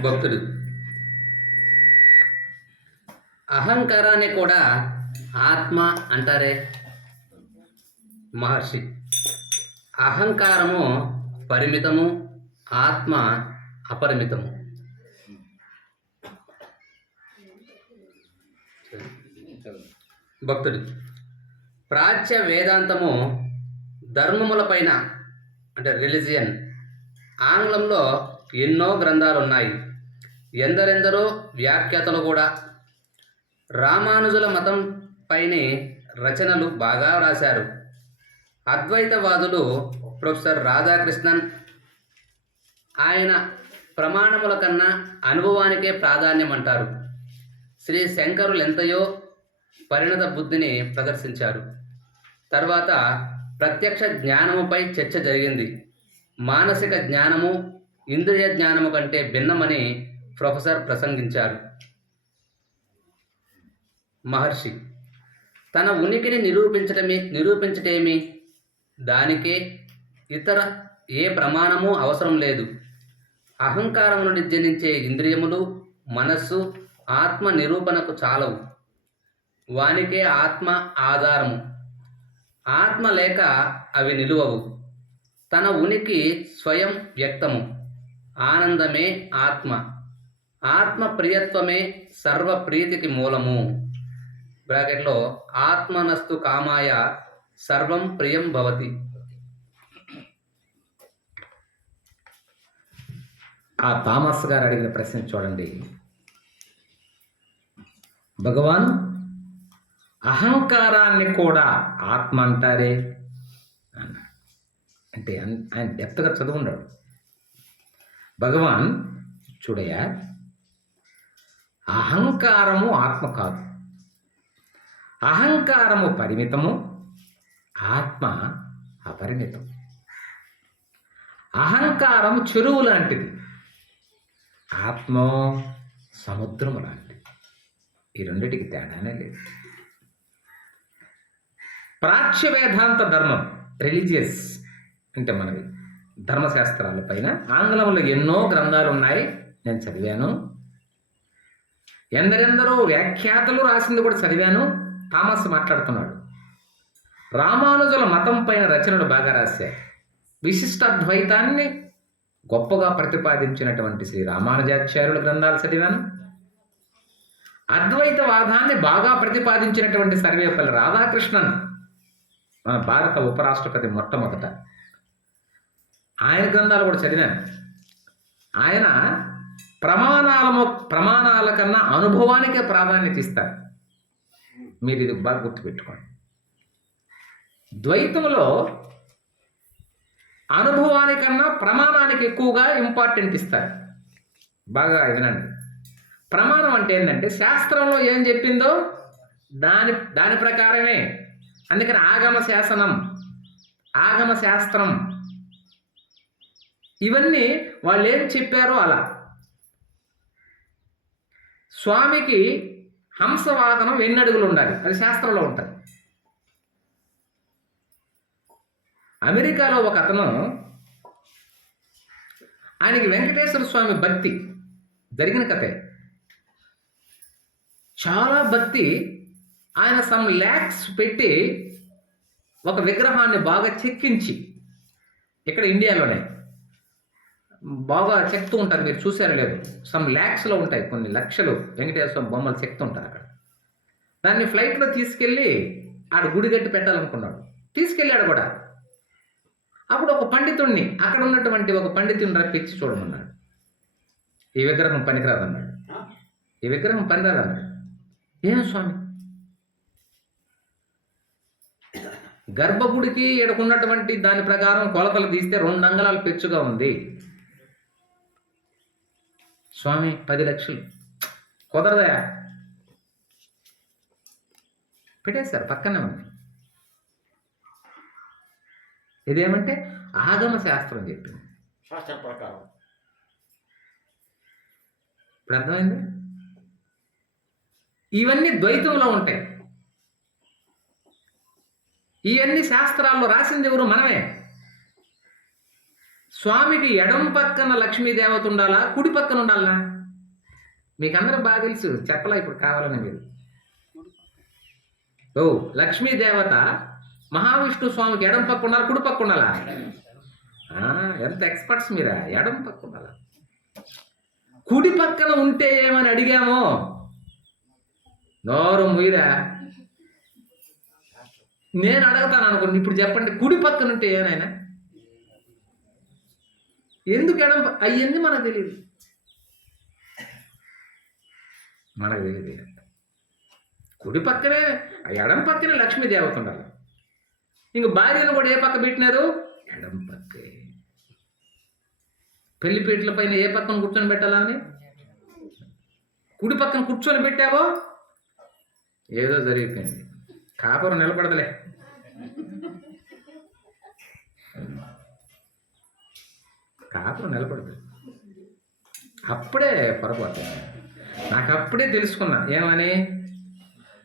భక్తుడు. అహంకారాన్ని కూడా ఆత్మ అంటారే మహర్షి. అహంకారము పరిమితము ఆత్మ అపరిమితము. భక్తుడు ప్రాచ్య వేదాంతము ధర్మములపైన అంటే రిలిజియన్ ఆంగ్లంలో ఎన్నో గ్రంథాలు ఉన్నాయి ఎందరెందరో వ్యాఖ్యాతలు కూడా. రామానుజుల మతం పైనే రచనలు బాగా రాశారు. అద్వైతవాదులు ప్రొఫెసర్ రాధాకృష్ణన్ ఆయన ప్రమాణముల కన్నా అనుభవానికే ప్రాధాన్యం అంటారు శ్రీ శంకరులు ఎంతయో పరిణత బుద్ధిని ప్రదర్శించారు. తర్వాత ప్రత్యక్ష జ్ఞానముపై చర్చ జరిగింది. మానసిక జ్ఞానము ఇంద్రియ జ్ఞానము కంటే భిన్నమని ప్రొఫెసర్ ప్రసంగించారు. మహర్షి తన ఉనికిని నిరూపించటమే నిరూపించటేమి? దానికే ఇతర ఏ ప్రమాణము అవసరం లేదు. అహంకారం నుండి జనించే ఇంద్రియములు మనస్సు ఆత్మ నిరూపణకు చాలవు. వానికే ఆత్మ ఆధారము. ఆత్మ లేక అవి నిలువవు. తన ఉనికి స్వయం వ్యక్తము. ఆనందమే ఆత్మ. ఆత్మ ప్రియత్వమే సర్వ ప్రీతికి మూలము. బ్రాకెట్లో ఆత్మనస్తు కామాయ సర్వం ప్రియం భవతి. ఆ థామస్ గారు అడిగిన ప్రశ్న చూడండి. భగవాన్ అహంకారాన్ని కూడా ఆత్మ అంటారే? అన్నాడు అంటే ఆయన డెప్త్గా చదువున్నాడు భగవాన్ చూడయా అహంకారము ఆత్మ కాదు అహంకారము పరిమితము ఆత్మ అపరిమితం. అహంకారం చెరువు లాంటిది. ఆత్మ సముద్రము లాంటిది. ఈ రెండిటికి తేడానే లేదు. ప్రాచ్య వేదాంత ధర్మం రిలీజియస్ అంటే మనది ధర్మశాస్త్రాల పైన ఆంగ్లంలో ఎన్నో గ్రంథాలు ఉన్నాయి నేను చదివాను. ఎందరెందరో వ్యాఖ్యాతలు రాసింది కూడా చదివాను. థామస్ మాట్లాడుతున్నాడు. రామానుజుల మతం పైన రచనలు బాగా రాశారు విశిష్టాద్వైతాన్ని గొప్పగా ప్రతిపాదించినటువంటి శ్రీ రామానుజాచార్యుల గ్రంథాలు చదివాను. అద్వైతవాదాన్ని బాగా ప్రతిపాదించినటువంటి సర్వేపల్లి రాధాకృష్ణన్ మన భారత ఉపరాష్ట్రపతి మొట్టమొదట. ఆయన గ్రంథాలు కూడా చదివాను. ఆయన ప్రమాణాల ప్రమాణాల కన్నా అనుభవానికే ప్రాధాన్యత ఇస్తారు. మీరు ఇది బాగా గుర్తుపెట్టుకోండి. ద్వైతంలో అనుభవానికన్నా ప్రమాణానికి ఎక్కువగా ఇంపార్టెంట్ ఇస్తారు. బాగా వినండి. ప్రమాణం అంటే ఏంటంటే శాస్త్రంలో ఏం చెప్పిందో దాని దాని ప్రకారమే. అందుకని ఆగమ శాసనం ఆగమ శాస్త్రం ఇవన్నీ వాళ్ళు ఏం చెప్పారో అలా. స్వామికి హంసవాదనం ఎన్ని అడుగులు ఉండాలి. అది శాస్త్రంలో ఉంటుంది. అమెరికాలో ఒక అతను ఆయనకి వెంకటేశ్వర స్వామి భక్తి జరిగిన కథే. చాలా భక్తి ఆయన సమ్ ల్యాక్స్ పెట్టి ఒక విగ్రహాన్ని బాగా చెక్కించి ఇక్కడ ఇండియాలోనే బాగా చెక్తూ ఉంటారు మీరు చూసారో లేదు. సమ్ ల్యాక్స్లో ఉంటాయి కొన్ని లక్షలు. వెంకటేశ్వర స్వామి బొమ్మలు చెక్తూ ఉంటారు అక్కడ. దాన్ని ఫ్లైట్లో తీసుకెళ్ళి ఆడ గుడి కట్టి పెట్టాలనుకున్నాడు. తీసుకెళ్ళాడు కూడా. అప్పుడు ఒక పండితుడిని అక్కడ ఉన్నటువంటి ఒక పండితుడిని రప్పించి చూడమన్నాడు. ఈ విగ్రహం పనికిరాదన్నాడు. ఈ విగ్రహం పనిరాదన్నాడు. ఏం స్వామి? గర్భగుడికి ఎడకున్నటువంటి దాని ప్రకారం కొలతలు తీస్తే రెండు అంగళాలు పెచ్చుగా ఉంది. స్వామి పది లక్షలు. కుదరదయా పెట్టేశారు పక్కనే ఉంది. ఇదేమంటే ఆగమ శాస్త్రం చెప్పింది. శాస్త్ర ప్రకారం. ఇప్పుడు అర్థమైంది? ఇవన్నీ ద్వైతంలో ఉంటాయి. ఇవన్నీ శాస్త్రాల్లో రాసింది ఎవరు? మనమే. స్వామికి ఎడం పక్కన లక్ష్మీ దేవత ఉండాలా? కుడి పక్కన ఉండాలా మీకు బాగా తెలుసు. చెప్పలా ఇప్పుడు కావాలని మీరు. ఓ లక్ష్మీ దేవత మహావిష్ణు స్వామికి ఎడం పక్క ఉండాలి? కుడి పక్క ఉండాలా? ఎంత ఎక్స్పర్ట్స్ మీరా? ఎడం పక్క ఉండాలా? కుడి పక్కన ఉంటే ఏమని అడిగామో? నోరు మీరా నేను అడుగుతాను అనుకోండి. ఇప్పుడు చెప్పండి కుడి పక్కన ఉంటే ఏనాయనా ఎందుకు ఎడం అయ్యింది మనకు తెలియదు మనకు తెలియదు కుడి పక్కనే ఆ ఎడం పక్కనే లక్ష్మీ దేవత ఉండాలి. ఇంక భార్యను కూడా ఏ పక్క పెట్టినారు? ఎడం పక్కే. పెళ్ళిపీటల పైన ఏ పక్కన కూర్చొని పెట్టాలా అని? కుడి పక్కన కూర్చొని పెట్టావో? ఏదో జరిగిపోయింది. కాపురం నిలబడదలే. కాపురం నిలబడదు. అప్పుడే పొరపాటు. నాకు అప్పుడే తెలుసుకున్నా. ఏమని?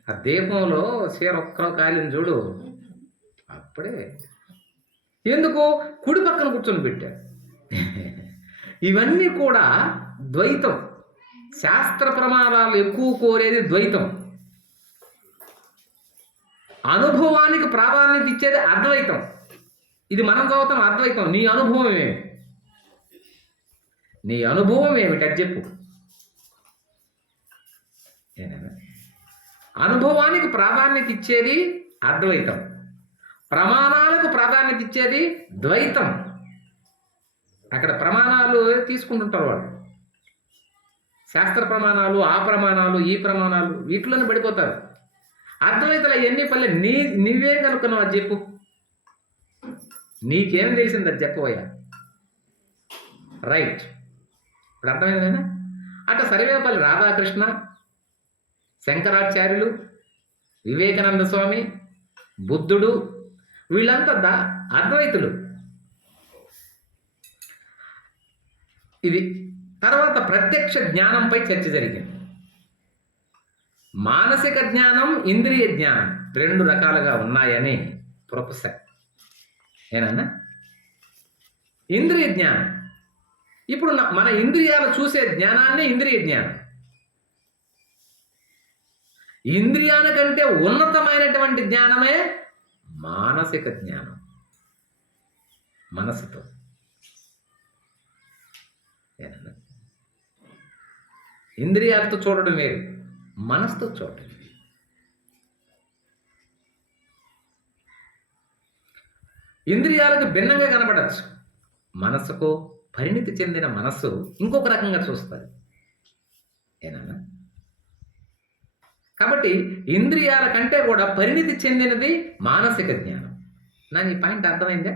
ఆ దీపంలో చీర ఒక్కరో కాలిని చూడు. అప్పుడే. ఎందుకు? కుడి పక్కన కూర్చొని పెట్టా. ఇవన్నీ కూడా ద్వైతం. శాస్త్ర ప్రమాణాలు ఎక్కువ కోరేది ద్వైతం. అనుభవానికి ప్రాధాన్యత ఇచ్చేది అద్వైతం. ఇది మనం చదువుతాం అద్వైతం. నీ అనుభవం ఏమి నీ అనుభవం ఏమిటి? చెప్పు. అనుభవానికి ప్రాధాన్యత ఇచ్చేది అద్వైతం. ప్రమాణాలకు ప్రాధాన్యత ఇచ్చేది ద్వైతం. అక్కడ ప్రమాణాలు తీసుకుంటుంటారు వాళ్ళు. శాస్త్ర ప్రమాణాలు ఆ ప్రమాణాలు ఈ ప్రమాణాలు వీటిలోనే పడిపోతారు. అద్వైతలు అవన్నీ పల్లె నీ నీవేం కనుక్కున్నావు అది చెప్పు. నీకేం తెలిసింది అది చెప్పబోయా? రైట్ ఇప్పుడు అర్థమైందేనా అట్లా సరివేపల్లి రాధాకృష్ణ శంకరాచార్యులు వివేకానంద స్వామి బుద్ధుడు వీళ్ళంతా దా అద్వైతులు. ఇది తర్వాత ప్రత్యక్ష జ్ఞానంపై చర్చ జరిగింది. మానసిక జ్ఞానం ఇంద్రియ జ్ఞానం రెండు రకాలుగా ఉన్నాయని ప్రొఫెసర్ ఏనన్నా? ఇంద్రియ జ్ఞానం. ఇప్పుడు మన ఇంద్రియాలు చూసే జ్ఞానాన్ని ఇంద్రియ జ్ఞానం. ఇంద్రియాల కంటే ఉన్నతమైనటువంటి జ్ఞానమే మానసిక జ్ఞానం. మనసుతో. ఇంద్రియాలతో చూడడం వేరు మనసుతో చూడడం ఇంద్రియాలకు భిన్నంగా కనపడచ్చు మనసుకు పరిణితి చెందిన మనస్సు ఇంకొక రకంగా చూస్తుంది. ఏనన్నా? కాబట్టి ఇంద్రియాల కంటే కూడా పరిణితి చెందినది మానసిక జ్ఞానం. నాకు ఈ పాయింట్ అర్థమైందా?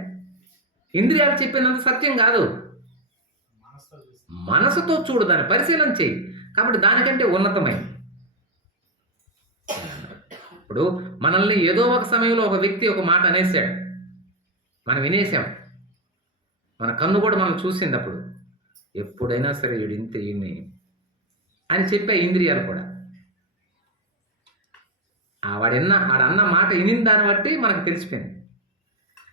ఇంద్రియాలు చెప్పినంత సత్యం కాదు. మనసుతో చూడు దాన్ని పరిశీలన చేయి కాబట్టి దానికంటే ఉన్నతమైంది ఇప్పుడు మనల్ని ఏదో ఒక సమయంలో ఒక వ్యక్తి ఒక మాట అనేసాడు మనం వినేసాం మన కన్ను కూడా మనం చూసింది అప్పుడు ఎప్పుడైనా సరే వీడు ఇంత ఈయన్ని అని చెప్పే ఇంద్రియాలు కూడా. ఆవిడన్న వాడన్న వాడన్న మాట విని దాన్ని బట్టి మనకు తెలిసిపోయింది.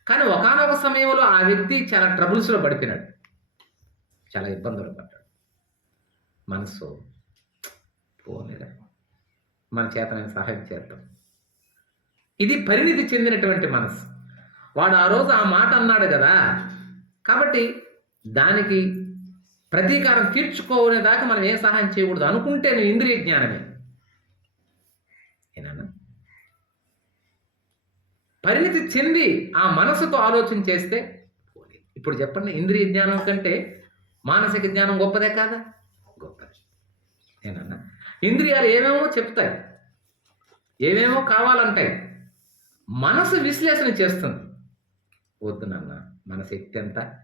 కానీ ఒకనొక సమయంలో ఆ వ్యక్తి చాలా ట్రబుల్స్లో పడిపోయినాడు. చాలా ఇబ్బందులు పడ్డాడు. మనసు పోలేదా మన చేతనైన సహాయం చేద్దాం. ఇది పరిణితి చెందినటువంటి మనసు వాడు ఆ రోజు ఆ మాట అన్నాడు కదా కాబట్టి దానికి ప్రతీకారం తీర్చుకోనే దాకా మనం ఏ సహాయం చేయకూడదు. అనుకుంటే నేను ఇంద్రియ జ్ఞానమే. ఏనా పరిణితి చెంది ఆ మనసుతో ఆలోచన చేస్తే ఇప్పుడు చెప్పండి ఇంద్రియ జ్ఞానం కంటే మానసిక జ్ఞానం గొప్పదే కాదా? గొప్పది. ఏనన్నా ఇంద్రియాలు ఏమేమో చెప్తాయి. ఏమేమో కావాలంటాయి. మనసు విశ్లేషణ చేస్తుంది. వద్దునన్నా మన శక్తి ఎంత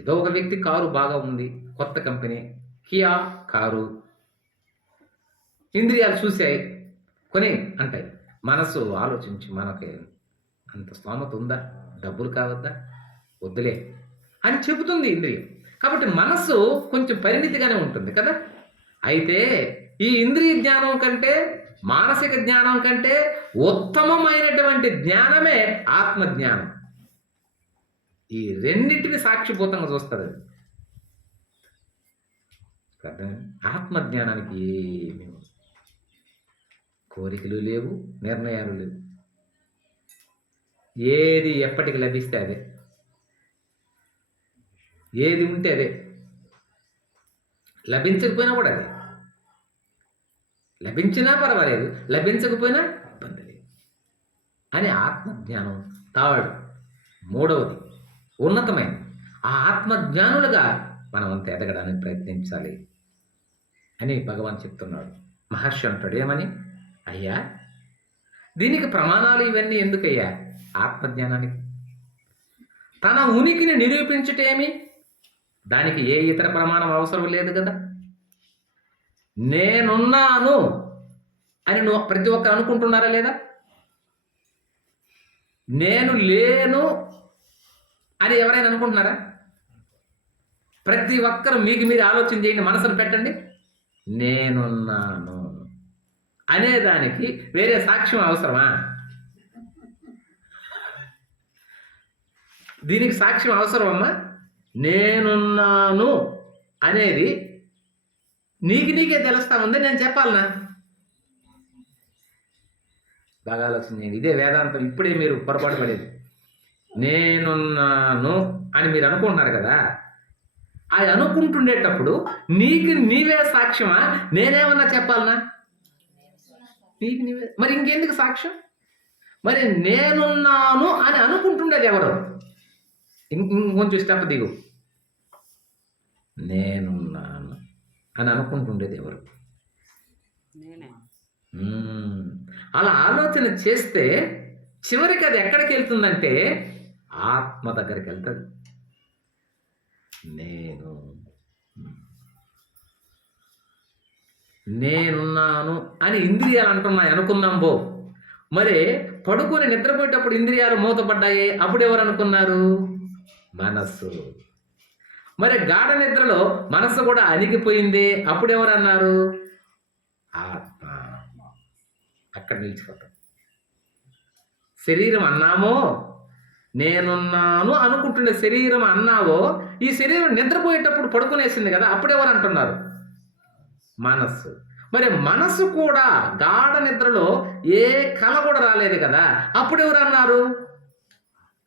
ఏదో ఒక వ్యక్తి కారు బాగా ఉంది కొత్త కంపెనీ కియా కారు. ఇంద్రియాలు చూసాయి కొని అంటాయి. మనసు ఆలోచించి మనకి అంత స్తోమత ఉందా? డబ్బులు కావద్దా? వద్దులే అని చెబుతుంది ఇంద్రియం. కాబట్టి మనస్సు కొంచెం పరిమితిగానే ఉంటుంది కదా? అయితే ఈ ఇంద్రియ జ్ఞానం కంటే మానసిక జ్ఞానం కంటే ఉత్తమమైనటువంటి జ్ఞానమే ఆత్మజ్ఞానం. ఈ రెండింటిని సాక్షిభూతంగా చూస్తుంది అది ఆత్మజ్ఞానానికి ఏమీ కోరికలు లేవు నిర్ణయాలు లేవు. ఏది ఎప్పటికి లభిస్తే అదే. ఏది ఉంటే అదే. లభించకపోయినా కూడా అదే. లభించినా పర్వాలేదు లభించకపోయినా ఇబ్బంది లేదు. అని ఆత్మజ్ఞానం తాడు. మూడవది ఉన్నతమైనది ఆ ఆత్మజ్ఞానులుగా మనం అంత ఎదగడానికి ప్రయత్నించాలి అని భగవాన్ చెప్తున్నాడు. మహర్షి అంటాడు ఏమని? అయ్యా దీనికి ప్రమాణాలు ఇవన్నీ ఎందుకయ్యా? ఆత్మజ్ఞానానికి. తన ఉనికిని నిరూపించటేమి దానికి ఏ ఇతర ప్రమాణం అవసరం లేదు కదా. నేనున్నాను అని నువ్వు ప్రతి ఒక్కరు అనుకుంటున్నారా లేదా? నేను లేను అని ఎవరైనా అనుకుంటున్నారా? ప్రతి ఒక్కరు మీకు మీరు ఆలోచన చేయండి మనసును పెట్టండి. నేనున్నాను అనేదానికి వేరే సాక్ష్యం అవసరమా? దీనికి సాక్ష్యం అవసరమమ్మా? నేనున్నాను అనేది నీకు నీకే తెలుస్తా ఉంది నేను చెప్పాలనా? బాగా ఆలోచన చేయండి. ఇదే వేదాంతం ఇప్పుడే మీరు పొరపాటు పడేది. నేనున్నాను అని మీరు అనుకుంటున్నారు కదా? అది అనుకుంటుండేటప్పుడు నీకు నీవే సాక్ష్యమా? నేనేమన్నా చెప్పాలనా? నీకు నీవే. మరి ఇంకెందుకు సాక్ష్యం? మరి నేనున్నాను అని అనుకుంటుండేది ఎవరు? ఇంకొంచెం స్టెప్ దిగు. నేనున్నాను అని అనుకుంటుండేది ఎవరు. అలా ఆలోచన చేస్తే చివరికి అది ఎక్కడికి వెళ్తుందంటే ఆత్మ దగ్గరికి వెళ్తుంది. నేను నేనున్నాను అని ఇంద్రియాలు అంటున్నాయి. అనుకుందాం బో మరి పడుకొని నిద్రపోయేటప్పుడు ఇంద్రియాలు మూతపడ్డాయి. అప్పుడు ఎవరు అనుకున్నారు? మనస్సు. మరి గాఢ నిద్రలో మనస్సు కూడా అణిగిపోయింది. అప్పుడు ఎవరు అన్నారు? ఆత్మ. అక్కడ నిలిచిపోతాం. శరీరం అన్నామో నేనున్నాను అనుకుంటుండే శరీరం అన్నావో ఈ శరీరం నిద్రపోయేటప్పుడు పడుకునేసింది కదా అప్పుడెవరు అంటున్నారు? మనస్సు. మరి మనస్సు కూడా గాఢ నిద్రలో ఏ కళ కూడా రాలేదు కదా అప్పుడెవరు అన్నారు?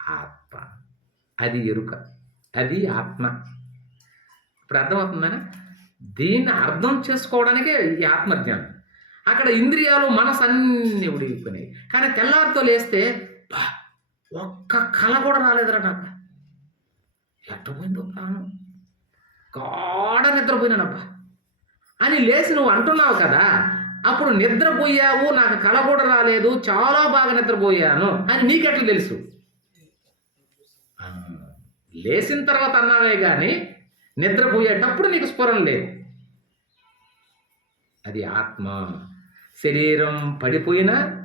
ఆత్మ. అది ఎరుక. అది ఆత్మ. ఇప్పుడు అర్థమవుతుందని? దీన్ని అర్థం చేసుకోవడానికే ఈ ఆత్మజ్ఞానం. అక్కడ ఇంద్రియాలు మనసు అన్నీ ఉడిగిపోయినాయి. కానీ తెల్లారితో లేస్తే ఒక్క కళ కూడా రాలేదురా నాకు ఎట్టపోయిందో ప్రాణం. గాఢ నిద్రపోయినానబ్బా. అని లేచి నువ్వు అంటున్నావు కదా అప్పుడు నిద్రపోయావు నాకు కళ కూడా రాలేదు చాలా బాగా నిద్రపోయాను అని నీకెట్లా తెలుసు? లేచిన తర్వాత అన్నావే కానీ నిద్రపోయేటప్పుడు నీకు స్ఫురణ లేదు. అది ఆత్మ. శరీరం పడిపోయినా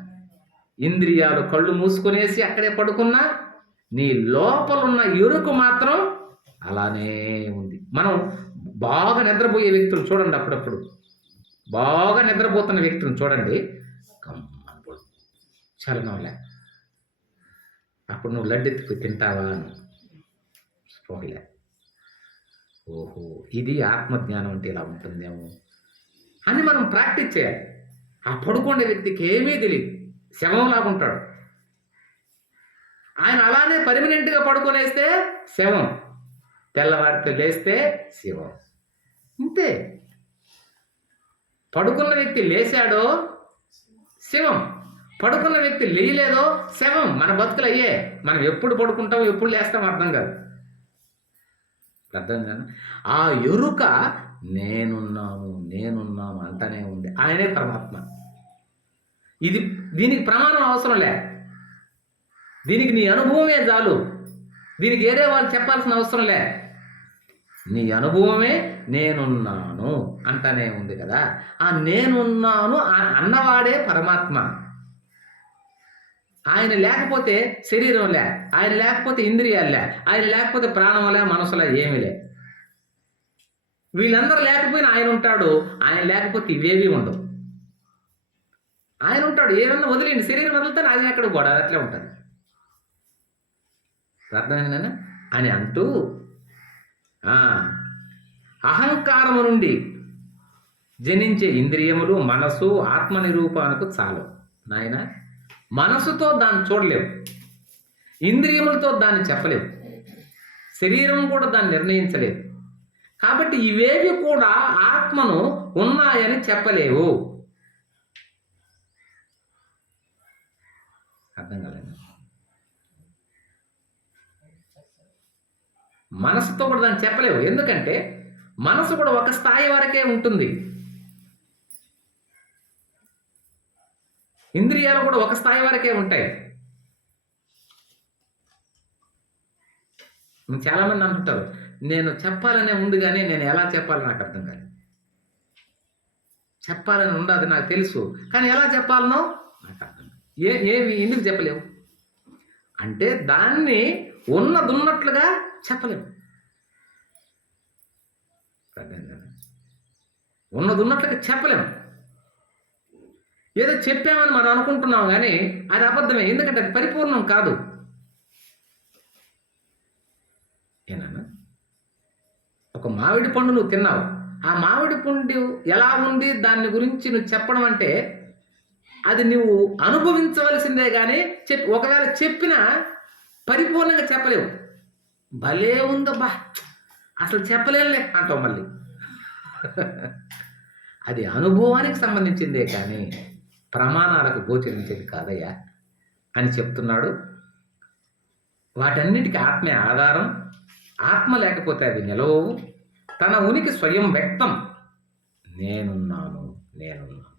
ఇంద్రియాలు కళ్ళు మూసుకునేసి అక్కడే పడుకున్నా నీ లోపలున్న ఎరుకు మాత్రం అలానే ఉంది. మనం బాగా నిద్రపోయే వ్యక్తులు చూడండి అప్పుడప్పుడు. బాగా నిద్రపోతున్న వ్యక్తులను చూడండి. గమ్మని చలనంలే. అప్పుడు నువ్వు లడ్డెత్తుకు తింటావా అని. స్పృహలే. ఓహో ఇది ఆత్మజ్ఞానం అంటే ఇలా ఉంటుందేమో అని మనం ప్రాక్టీస్ చేయాలి. ఆ పడుకునే వ్యక్తికి ఏమీ తెలియదు శవంలాగా ఉంటాడు ఆయన అలానే పర్మనెంట్గా పడుకోలేస్తే శవం. తెల్లవారితో లేస్తే శివం. ఇంతే. పడుకున్న వ్యక్తి లేచాడో శివం. పడుకున్న వ్యక్తి లేయలేదో శవం. మన బతుకులు అయ్యే. మనం ఎప్పుడు పడుకుంటాం ఎప్పుడు లేస్తాం అర్థం కాదు. అర్థం కాదు. ఆ ఎరుక నేనున్నాను నేనున్నాను అంటనే ఉంది. ఆయనే పరమాత్మ. ఇది దీనికి ప్రమాణం అవసరం లే. దీనికి నీ అనుభవమే చాలు. దీనికి ఏదే వాళ్ళు చెప్పాల్సిన అవసరం లే. నీ అనుభవమే నేనున్నాను అంటనే ఉంది కదా. ఆ నేనున్నాను అన్నవాడే పరమాత్మ. ఆయన లేకపోతే శరీరం లే. ఆయన లేకపోతే ఇంద్రియాలు లే. ఆయన లేకపోతే ప్రాణం లే మనసులే ఏమి లే. వీళ్ళందరూ లేకపోయినా ఆయన ఉంటాడు. ఆయన లేకపోతే ఇవేవి ఉండవు. ఆయన ఉంటాడు. ఏమన్నా వదిలేండి శరీరం వదిలితే ఆయన ఎక్కడ కూడా అట్లే ఉంటుంది. అర్థమైందన్నా అని అంటూ ఆ, అహంకారము నుండి జనించే ఇంద్రియములు మనసు ఆత్మ నిరూపణకు చాలు. నాయన మనసుతో దాన్ని చూడలేవు. ఇంద్రియములతో దాన్ని చెప్పలేవు. శరీరం కూడా దాన్ని నిర్ణయించలేదు. కాబట్టి ఇవేవి కూడా ఆత్మను ఉన్నాయని చెప్పలేవు అర్థం కాలేదు మనసుతో కూడా దాన్ని చెప్పలేవు. ఎందుకంటే మనసు కూడా ఒక స్థాయి వరకే ఉంటుంది. ఇంద్రియాలు కూడా ఒక స్థాయి వరకే ఉంటాయి. చాలామంది అంటుంటారు నేను చెప్పాలనే ఉంది కానీ నేను ఎలా చెప్పాలో నాకు అర్థం కాదు. చెప్పాలని ఉండదు నాకు తెలుసు. కానీ ఎలా చెప్పాలనో నాకు అర్థం ఏ ఏమి ఎందుకు చెప్పలేవు? అంటే దాన్ని ఉన్నదున్నట్లుగా చెప్పలేము. ఉన్నది ఉన్నట్లుగా చెప్పలేము. ఏదో చెప్పామని మనం అనుకుంటున్నాం కానీ అది అబద్ధమే. ఎందుకంటే అది పరిపూర్ణం కాదు. ఏనా ఒక మామిడి పండు నువ్వు తిన్నావు. ఆ మామిడి పండు ఎలా ఉంది? దాని గురించి నువ్వు చెప్పడం అంటే అది నువ్వు అనుభవించవలసిందే కానీ చెప్ ఒకవేళ చెప్పినా పరిపూర్ణంగా చెప్పలేవు. భలే ఉందబ్బా అసలు చెప్పలేనులే అంటావు మళ్ళీ. అది అనుభవానికి సంబంధించిందే కానీ ప్రమాణాలకు గోచరించేది కాదయ్యా అని చెప్తున్నాడు. వాటన్నిటికీ ఆత్మే ఆధారం. ఆత్మ లేకపోతే అవి నిలవవు. తన ఉనికి స్వయం వ్యక్తం. నేనున్నాను నేనున్నాను.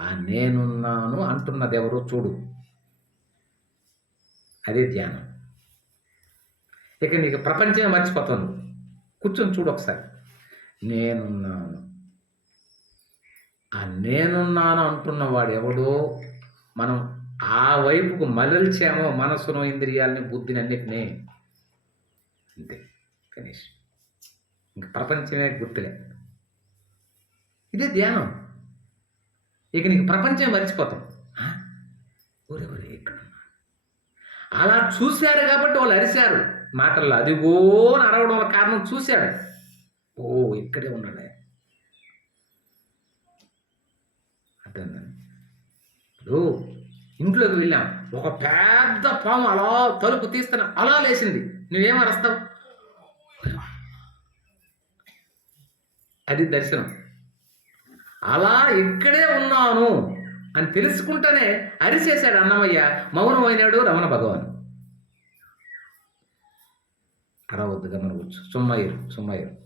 ఆ నేనున్నాను అంటున్నది ఎవరో చూడు. అదే ధ్యానం. ఇక నీకు ప్రపంచమే మర్చిపోతాను కూర్చొని చూడు ఒకసారి. నేనున్నాను. ఆ నేనున్నాను అంటున్నవాడు ఎవడో మనం ఆ వైపుకు మరల్చామో మనసును ఇంద్రియాలని బుద్ధిని అన్నిటినీ అంతే. గణేష్ ఇంక ప్రపంచమే గుర్తులే. ఇదే ధ్యానం. ఇక నీకు ప్రపంచం మర్చిపోతాం. ఊరే ఊరే ఇక్కడ అలా చూశారు కాబట్టి వాళ్ళు అరిశారు. మాటల్లో అదిగో అని అరవడం కారణం చూశాడు. ఓ ఇక్కడే ఉన్నాడే. అర్థం ఇప్పుడు ఇంట్లోకి వెళ్ళాం. ఒక పెద్ద పాము అలా తలుపు తీస్తాను అలా లేచింది. నువ్వేం అరుస్తావు? అది దర్శనం. అలా ఇక్కడే ఉన్నాను అని తెలుసుకుంటేనే అరిచేశాడు అన్నమయ్య. మౌనమైనాడు రమణ భగవాన్. అరవద్దు గమనవచ్చు సుమ్మయ్యరు సుమ్మయ్యరు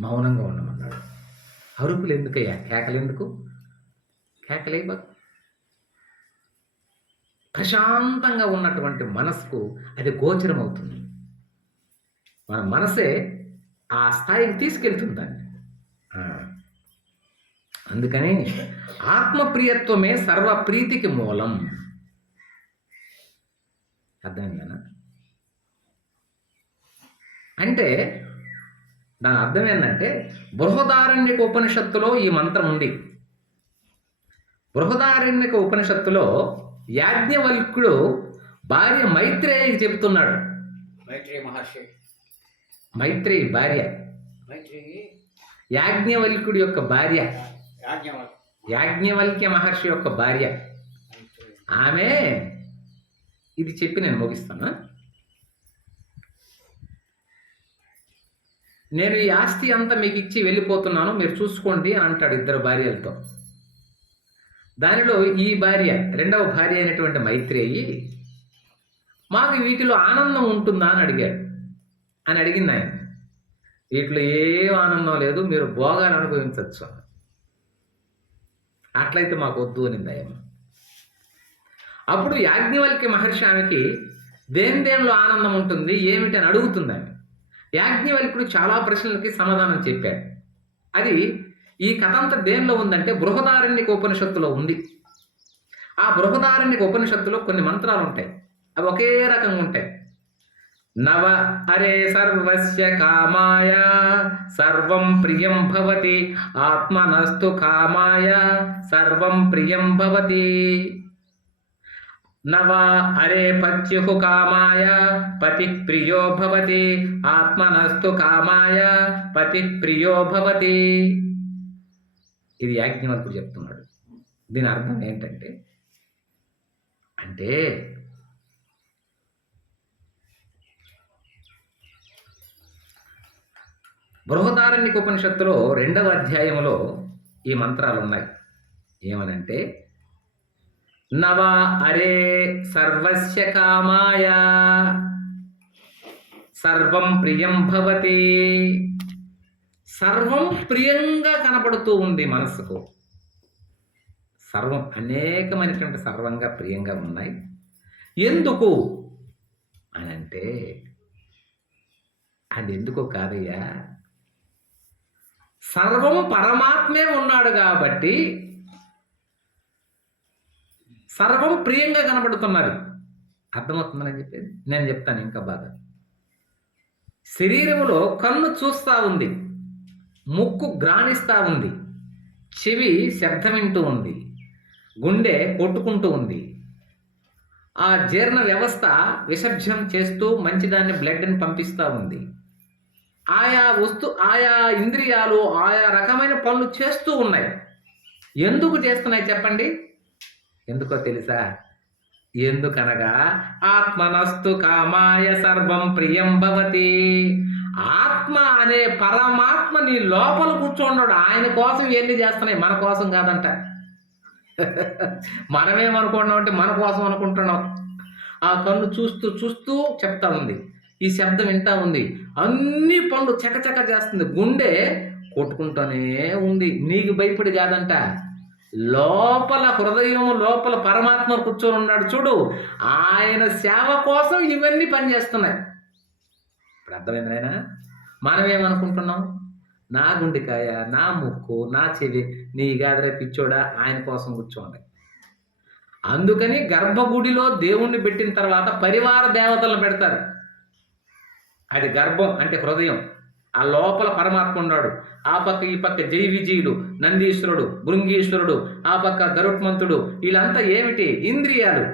మౌనంగా ఉండమన్నాడు. అరుపులు ఎందుకయ్యా? కేకలు ఎందుకు? కేకలే ప్రశాంతంగా ఉన్నటువంటి మనసుకు అది గోచరం అవుతుంది మన మనసే ఆ స్థాయికి తీసుకెళ్తుంది దాన్ని. ఆ. అందుకని ఆత్మప్రియత్వమే సర్వప్రీతికి మూలం. అర్థమైందనా అంటే దాని అర్థం ఏంటంటే బృహదారణ్యక ఉపనిషత్తులో ఈ మంత్రం ఉంది. బృహదారణ్యక ఉపనిషత్తులో యాజ్ఞవల్కుడు భార్య మైత్రేయికి చెబుతున్నాడు. మైత్రి మహర్షి. మైత్రేయి భార్య. మైత్రి యాజ్ఞవల్కుడి యొక్క భార్య. యాజ్ఞవల్ యాజ్ఞవల్క్య మహర్షి యొక్క భార్య. మైత్రి ఆమె ఇది చెప్పి నేను ముగిస్తాను. నేను ఈ ఆస్తి అంతా మీకు ఇచ్చి వెళ్ళిపోతున్నాను మీరు చూసుకోండి అని అంటాడు ఇద్దరు భార్యలతో. దానిలో ఈ భార్య రెండవ భార్య అయినటువంటి మైత్రేయి మాకు వీటిలో ఆనందం ఉంటుందా అని అడిగాడు. అని అడిగింది ఆయన. వీటిలో ఏం ఆనందం లేదు మీరు భోగాలు అనుభవించవచ్చు. అట్లయితే మాకు వద్దు అని దయమ్మ అప్పుడు యాజ్ఞవల్క్య మహర్షి ఆమెకి దేని దేనిలో ఆనందం ఉంటుంది? ఏమిటి? అని అడుగుతుంది ఆమె యాజ్ఞవల్కుడు చాలా ప్రశ్నలకి సమాధానం చెప్పాడు. అది ఈ కథ అంతా దేనిలో ఉందంటే బృహదారణ్యక ఉపనిషత్తులో ఉంది. ఆ బృహదారణ్యక ఉపనిషత్తులో కొన్ని మంత్రాలు ఉంటాయి. అవి ఒకే రకంగా ఉంటాయి. నవ అరే సర్వస్య కామాయ సర్వం ప్రియం భవతి. ఆత్మనస్తు కామాయ సర్వం ప్రియం భవతి. నవా అరే పత్యుః కామాయ పతి ప్రియో భవతి. ఆత్మనస్తు కామాయ పతి ప్రియో భవతి. ఇది యాజ్ఞవల్కుడు చెప్తున్నాడు. దీని అర్థం ఏంటంటే అంటే బృహదారణ్యక ఉపనిషత్తులో రెండవ అధ్యాయంలో ఈ మంత్రాలు ఉన్నాయి ఏమనంటే నవా అరే సర్వస్య కామాయ. సర్వం ప్రియం భవతి. సర్వం ప్రియంగా కనపడుతూ ఉంది మనసుకు సర్వం అనేకమైనటువంటి సర్వంగా ప్రియంగా ఉన్నాయి. ఎందుకు అని అంటే అది ఎందుకు కాదయ్యా. సర్వం పరమాత్మే ఉన్నాడు కాబట్టి సర్వం ప్రియంగా కనబడుతున్నారు అర్థమవుతుందని చెప్పేది? నేను చెప్తాను ఇంకా బాగా. శరీరంలో కన్ను చూస్తూ ఉంది. ముక్కు గ్రాణిస్తూ ఉంది. చెవి శబ్దం వింటూ ఉంది. గుండె కొట్టుకుంటూ ఉంది. ఆ జీర్ణ వ్యవస్థ విసర్జనం చేస్తూ మంచిదాన్ని బ్లడ్ని పంపిస్తూ ఉంది. ఆయా వస్తు ఆయా ఇంద్రియాలు ఆయా రకమైన పనులు చేస్తూ ఉన్నాయి. ఎందుకు చేస్తున్నాయి చెప్పండి? ఎందుకో తెలుసా? ఎందుకనగా ఆత్మనస్తు కామాయ సర్వం ప్రియం భవతి. ఆత్మ అనే పరమాత్మ నీ లోపల కూర్చోండు ఆయన కోసం ఎన్ని చేస్తున్నాయి. మన కోసం కాదంట. మనమేమనుకున్నాం అంటే మన కోసం అనుకుంటున్నాం. ఆ కన్ను చూస్తూ చూస్తూ చెప్తా ఉంది. ఈ శబ్దం వింటా ఉంది. అన్ని పనులు చకచక చేస్తుంది. గుండె కొట్టుకుంటూనే ఉంది. నీకు భయపడి కాదంట. లోపల హృదయం లోపల పరమాత్మ కూర్చొని ఉన్నాడు చూడు. ఆయన సేవ కోసం ఇవన్నీ పనిచేస్తున్నాయి. ఇప్పుడు అర్థమైంది ఆయన మనం ఏమనుకుంటున్నాం? నా గుండెకాయ నా ముక్కు నా చెవి నీ గాదరే పిచ్చోడా ఆయన కోసం కూర్చోండి. అందుకని గర్భగుడిలో దేవుణ్ణి పెట్టిన తర్వాత పరివార దేవతలను పెడతారు. అది గర్భం అంటే హృదయం. ఆ లోపల పరమాత్మ ఉన్నాడు. ఆ పక్క ఈ పక్క జై విజయుడు నందీశ్వరుడు భృంగీశ్వరుడు ఆ పక్క గరుత్మంతుడు వీళ్ళంతా ఏమిటి? ఇంద్రియాలు.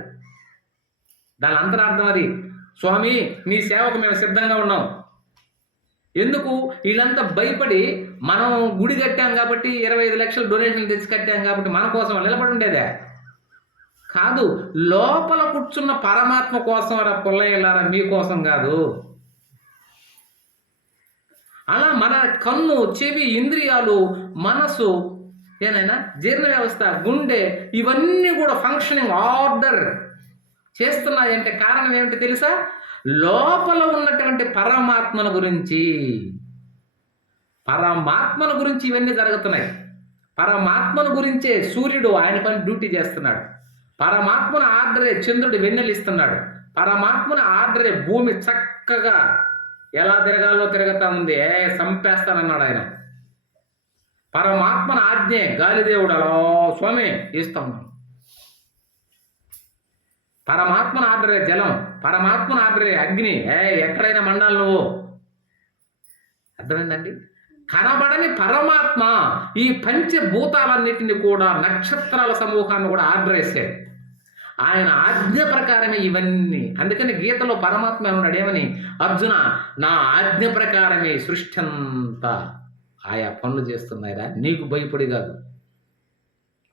దాని అంతరార్థం అది. స్వామి నీ సేవకు మేము సిద్ధంగా ఉన్నాం. ఎందుకు? వీళ్ళంతా భయపడి మనం గుడి కట్టాం కాబట్టి ఇరవై ఐదు లక్షలు డొనేషన్లు తెచ్చి కట్టాం కాబట్టి మన కోసం నిలబడి ఉండేదే. కాదు లోపల కూర్చున్న పరమాత్మ కోసం రా పుల్లయ్యలారా మీకోసం కాదు. అలా మన కన్ను చెవి ఇంద్రియాలు మనసు ఏనైనా జీర్ణ వ్యవస్థ గుండె ఇవన్నీ కూడా ఫంక్షనింగ్ ఆర్డర్ చేస్తున్నాయంటే కారణం ఏమిటి తెలుసా? లోపల ఉన్నటువంటి పరమాత్మను గురించి. పరమాత్మను గురించి ఇవన్నీ జరుగుతున్నాయి. పరమాత్మను గురించే సూర్యుడు ఆయన పని డ్యూటీ చేస్తున్నాడు. పరమాత్మను ఆర్డరే చంద్రుడు వెన్నెలిస్తున్నాడు. పరమాత్మను ఆర్డరే భూమి చక్కగా ఎలా తిరగాలో తిరగతా ఉంది ఏ సంపేస్తానన్నాడు ఆయన. పరమాత్మన ఆజ్ఞే గాలిదేవుడు అలా స్వామి ఇస్తా ఉన్నాను పరమాత్మన ఆర్డరే జలం పరమాత్మన ఆర్డరే అగ్ని. ఏ ఎక్కడైనా మండాలి నువ్వు? అర్థమైందండి? కనబడని పరమాత్మ ఈ పంచభూతాలన్నిటిని కూడా నక్షత్రాల సమూహాన్ని కూడా ఆర్డర్ వేసాడు ఆయన ఆజ్ఞ ప్రకారమే ఇవన్నీ. అందుకని గీతలో పరమాత్మ ఏమన్నాడు ఏమని అర్జున నా ఆజ్ఞ ప్రకారమే సృష్టి అంతా ఆయా పనులు చేస్తున్నాయిరా. నీకు భయపడి కాదు.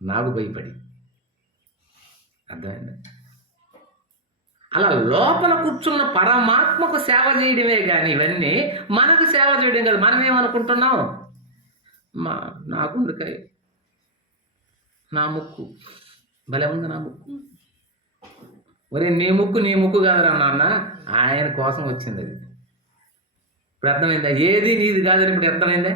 నాకు భయపడి. అర్థమైంది? అలా లోపల కూర్చున్న పరమాత్మకు సేవ చేయడమే కానీ ఇవన్నీ మనకు సేవ చేయడం కాదు. మనం ఏమనుకుంటున్నాం? మా నా గుండెకాయ నా ముక్కు భలే ఉంది నా ముక్కు. ఒరే నీ ముక్కు నీ ముక్కు కాదురా నాన్న. ఆయన కోసం వచ్చింది అది. ఇప్పుడు అర్థమైందా? ఏది నీది కాదని ఇప్పుడు అర్థమైందా?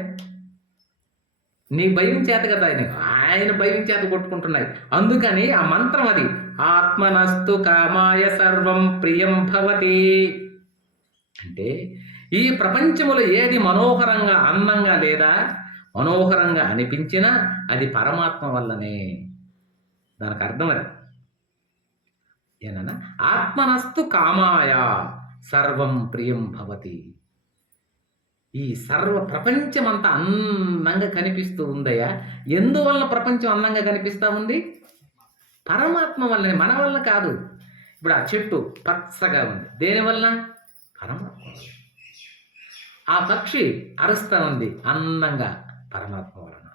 నీ భయం చేత కదా ఆయన. ఆయన భయం చేత కొట్టుకుంటున్నాయి. అందుకని ఆ మంత్రం అది. ఆత్మనస్తు కామాయ సర్వం ప్రియం భవతి. అంటే ఈ ప్రపంచములో ఏది మనోహరంగా అందంగా లేదా మనోహరంగా అనిపించినా అది పరమాత్మ వల్లనే. దానికి అర్థం అది. ఏనన్నా? ఆత్మనస్తు కామాయ సర్వం ప్రియం భవతి. ఈ సర్వ ప్రపంచం అంతా అందంగా కనిపిస్తూ ఉందయ్యా. ఎందువల్ల ప్రపంచం అందంగా కనిపిస్తూ ఉంది? పరమాత్మ వల్లనే మన వల్ల కాదు. ఇప్పుడు ఆ చెట్టు పచ్చగా ఉంది. దేనివల్ల పరమాత్మ వల్ల. ఆ పక్షి అరుస్తూ ఉంది అందంగా పరమాత్మ వలన.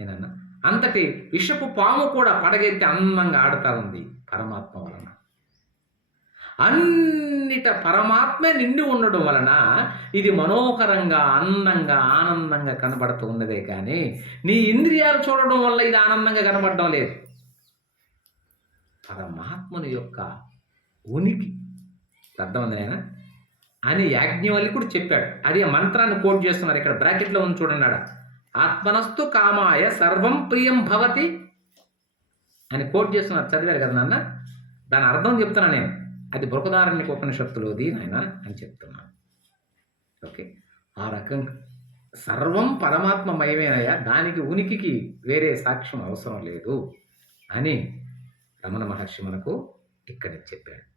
ఏనన్నా? అంతటి విషపు పాము కూడా పడగెత్తి అందంగా ఆడుతా ఉంది పరమాత్మ వలన. అన్నిట పరమాత్మే నిండి ఉండడం వలన ఇది మనోహరంగా అందంగా ఆనందంగా కనబడుతూ ఉన్నదే కానీ నీ ఇంద్రియాలు చూడడం వల్ల ఇది ఆనందంగా కనబడడం లేదు. పరమాత్మను యొక్క ఉనికి. అర్థమైంది నాయన? అని యాజ్ఞవల్లికుడు చెప్పాడు. అది ఆ మంత్రాన్ని కోట్ చేస్తున్నారు. ఇక్కడ బ్రాకెట్లో ఉంది చూడండి ఆడ. ఆత్మనస్తు కామాయ సర్వం ప్రియం భవతి అని కోట్ చేస్తున్నారు చదివారు కదా నాన్న? దాని అర్థం చెప్తున్నా నేను. అది బృహదారణ్యక ఉపనిషత్తులోది నాయన అని చెప్తున్నాను. ఓకే. ఆ రకం సర్వం పరమాత్మమయమేనయ్యా దానికి ఉనికికి వేరే సాక్ష్యం అవసరం లేదు అని రమణ మహర్షి మనకు ఇక్కడ చెప్పాడు.